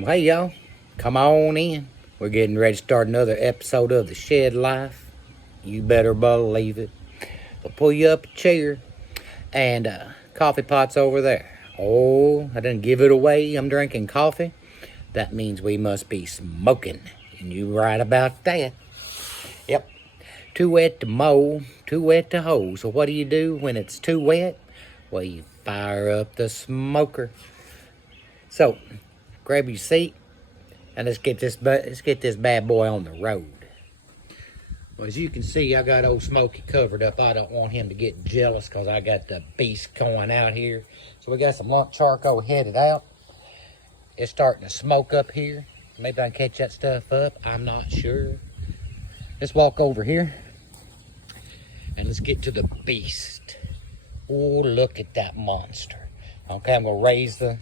Well, hey, y'all, come on in. We're getting ready to start another episode of The Shed Life. You better believe it. We'll pull you up a chair and coffee pot's over there. Oh, I didn't give it away. I'm drinking coffee. That means we must be smoking. And you right about that. Yep. Too wet to mow, too wet to hoe. So what do you do when it's too wet? Well, you fire up the smoker. So, grab your seat and let's get this bad boy on the road. Well, as you can see, I got old Smokey covered up. I don't want him to get jealous because I got the beast going out here. So we got some lump charcoal headed out. It's starting to smoke up here. Maybe I can catch that stuff up. I'm not sure. Let's walk over here and let's get to the beast. Oh, look at that monster. Okay, I'm going to raise the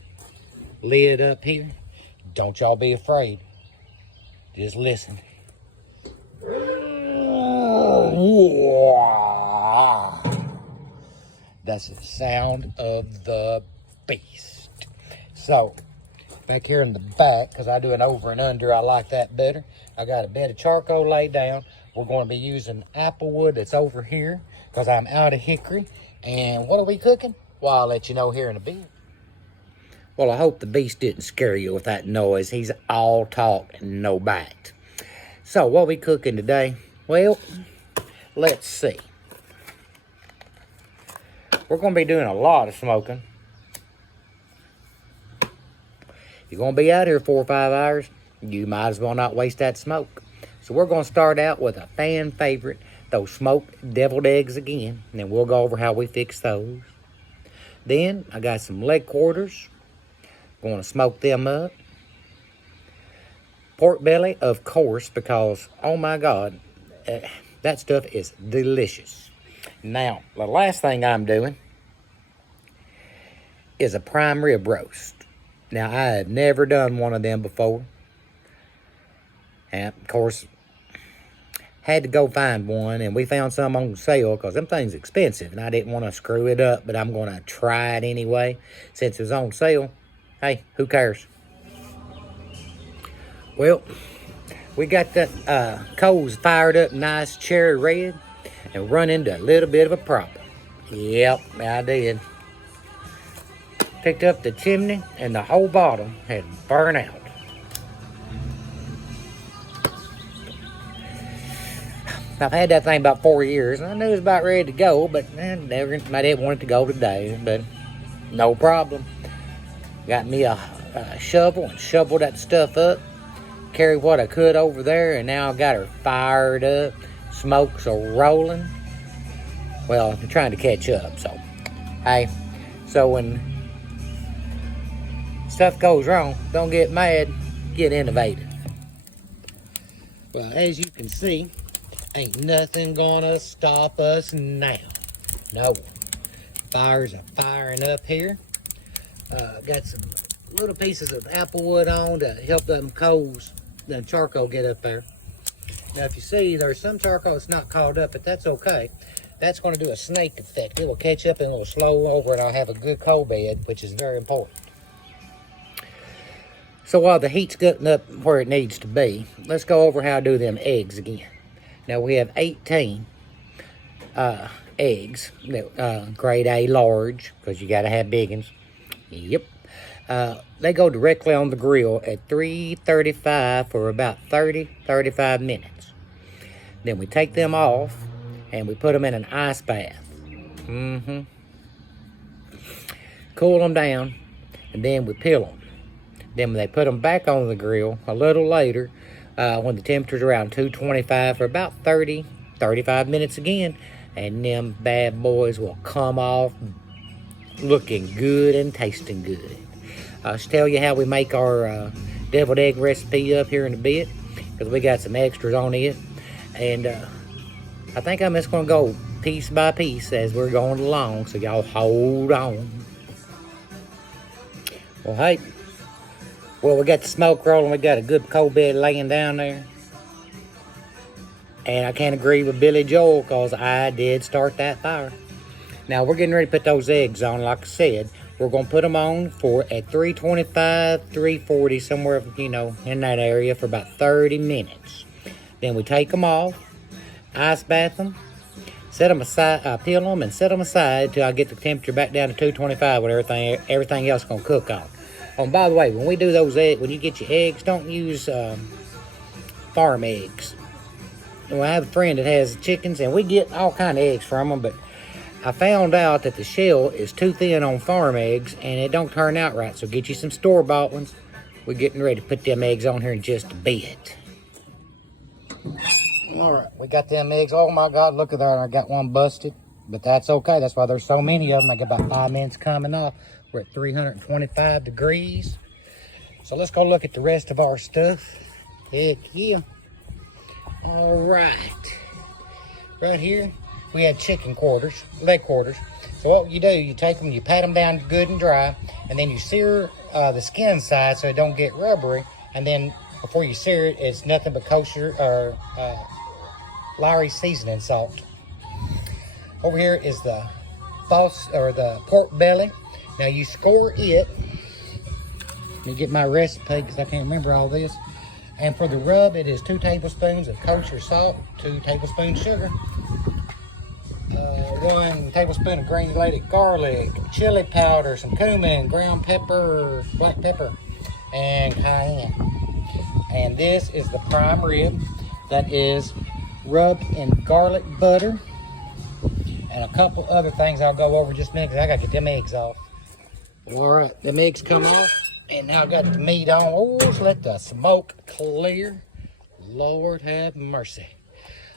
lid up here. Don't y'all be afraid. Just listen. That's the sound of the beast. So, back here in the back, because I do an over and under, I like that better. I got a bed of charcoal laid down. We're going to be using apple wood that's over here because I'm out of hickory. And what are we cooking? Well, I'll let you know here in a bit. Well, I hope the beast didn't scare you with that noise. He's all talk and no bite. So, what are we cooking today? Well, let's see. We're going to be doing a lot of smoking. You're going to be out here 4 or 5 hours, you might as well not waste that smoke. So we're going to start out with a fan favorite, those smoked deviled eggs again. And then we'll go over how we fix those. Then I got some leg quarters. Going to smoke them up. Pork belly, of course, because, oh my God, that stuff is delicious. Now, the last thing I'm doing is a prime rib roast. Now, I have never done one of them before. And, of course, had to go find one, and we found some on sale because them things expensive, and I didn't want to screw it up, but I'm going to try it anyway. Since it's on sale, hey, who cares? Well, we got the coals fired up nice cherry red and run into a little bit of a problem. Yep, I did. Picked up the chimney and the whole bottom had burned out. I've had that thing about 4 years, and I knew it was about ready to go, but I didn't want it to go today, but no problem. Got me a shovel and shoveled that stuff up, carried what I could over there, and now I got her fired up. Smoke's rolling. Well, I'm trying to catch up, so, hey, so when stuff goes wrong, don't get mad, get innovative. Well, as you can see, ain't nothing gonna stop us now. No. Fires are firing up here. Got some little pieces of apple wood on to help them coals, the charcoal get up there. Now, if you see, there's some charcoal that's not caught up, but that's okay. That's going to do a snake effect. It will catch up and it will slow over, and I'll have a good coal bed, which is very important. So while the heat's getting up where it needs to be, let's go over how to do them eggs again. Now, we have 18 eggs, grade A large, because you got to have big ones. Yep. They go directly on the grill at 335 for about 30-35 minutes. Then we take them off and we put them in an ice bath. Cool them down, and then we peel them. Then they put them back on the grill a little later when the temperature's around 225 for about 30-35 minutes again, and them bad boys will come off looking good and tasting good. I'll tell you how we make our deviled egg recipe up here in a bit, because we got some extras on it, and I think I'm just going to go piece by piece as we're going along, so y'all hold on. Well, hey, we got the smoke rolling, we got a good coal bed laying down there, and I can't agree with Billy Joel, because I did start that fire. Now, we're getting ready to put those eggs on, like I said. We're going to put them on for at 325, 340, somewhere, you know, in that area for about 30 minutes. Then we take them off, ice bath them, set them aside, peel them and set them aside till I get the temperature back down to 225 with everything else going to cook on. Oh, and by the way, when we do those eggs, when you get your eggs, don't use farm eggs. Well, I have a friend that has chickens, and we get all kind of eggs from them, but I found out that the shell is too thin on farm eggs, and it don't turn out right. So get you some store-bought ones. We're getting ready to put them eggs on here in just a bit. All right, we got them eggs. Oh my God, look at that. I got one busted, but that's okay. That's why there's so many of them. I got about 5 minutes coming off. We're at 325 degrees. So let's go look at the rest of our stuff. Heck yeah. All right. Right here, we have chicken quarters, leg quarters. So what you do, you take them, you pat them down good and dry, and then you sear the skin side so it don't get rubbery. And then before you sear it, it's nothing but kosher or Lawry seasoning salt. Over here is the the pork belly. Now you score it. Let me get my recipe because I can't remember all this. And for the rub, it is 2 tablespoons of kosher salt, 2 tablespoons sugar, 1 tablespoon of granulated garlic, chili powder, some cumin, ground pepper, black pepper, and cayenne. And this is the prime rib that is rubbed in garlic butter and a couple other things I'll go over just a minute because I got to get them eggs off. All right, them eggs come off. And now I got the meat on. Oh, let's let the smoke clear. Lord have mercy.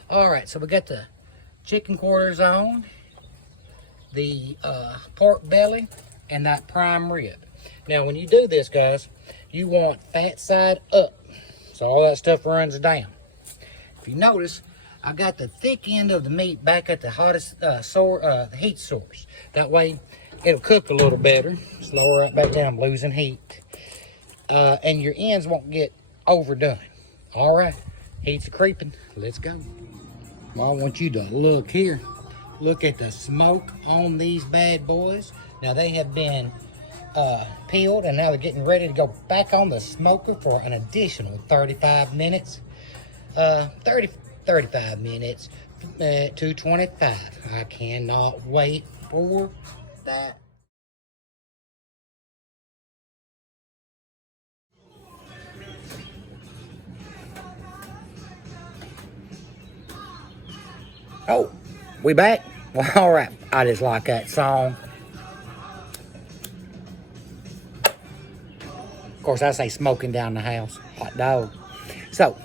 All right, so we got the chicken quarters on, the pork belly, and that prime rib. Now, when you do this, guys, you want fat side up, so all that stuff runs down. If you notice, I got the thick end of the meat back at the hottest the heat source. That way, it'll cook a little better. Slow right back down, I'm losing heat. And your ends won't get overdone. All right, heat's creeping. Let's go. Well, I want you to look here. Look at the smoke on these bad boys. Now they have been peeled, and now they're getting ready to go back on the smoker for an additional 35 minutes. 35 minutes, 225. I cannot wait for that. Oh, we back? Well, all right. I just like that song. Of course, I say smoking down the house. Hot dog. So,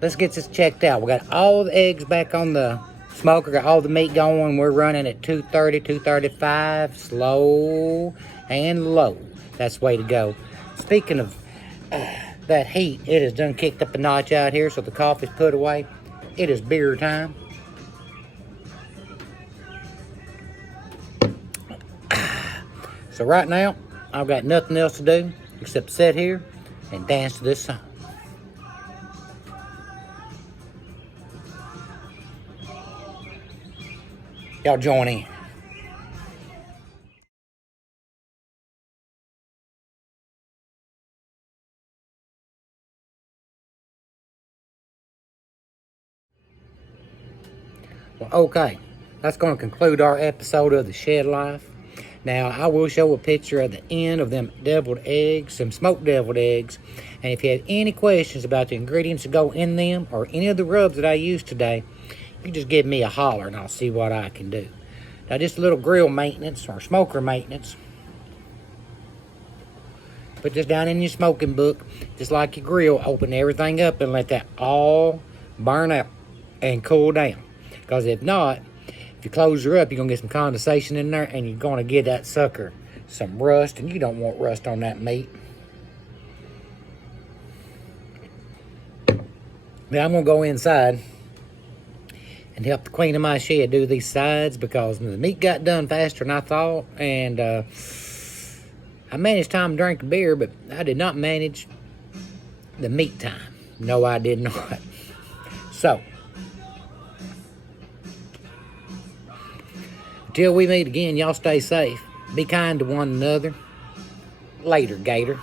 let's get this checked out. We got all the eggs back on the smoker. Got all the meat going. We're running at 230, 235. Slow and low. That's the way to go. Speaking of that heat, it has done kicked up a notch out here. So the coffee's put away. It is beer time. So right now, I've got nothing else to do except sit here and dance to this song. Y'all join in. Well, okay, that's going to conclude our episode of The Shed Life. Now, I will show a picture at the end of them deviled eggs, some smoked deviled eggs. And if you have any questions about the ingredients that go in them or any of the rubs that I used today, you just give me a holler and I'll see what I can do. Now, just a little grill maintenance or smoker maintenance. Put this down in your smoking book. Just like your grill, open everything up and let that all burn out and cool down. Because if not, if you close her up, you're going to get some condensation in there and you're going to get that sucker some rust, and you don't want rust on that meat. Now I'm going to go inside and help the queen of my shed do these sides because the meat got done faster than I thought, and I managed time to drink a beer, but I did not manage the meat time. No, I did not. So, until we meet again, y'all stay safe. Be kind to one another. Later, Gator.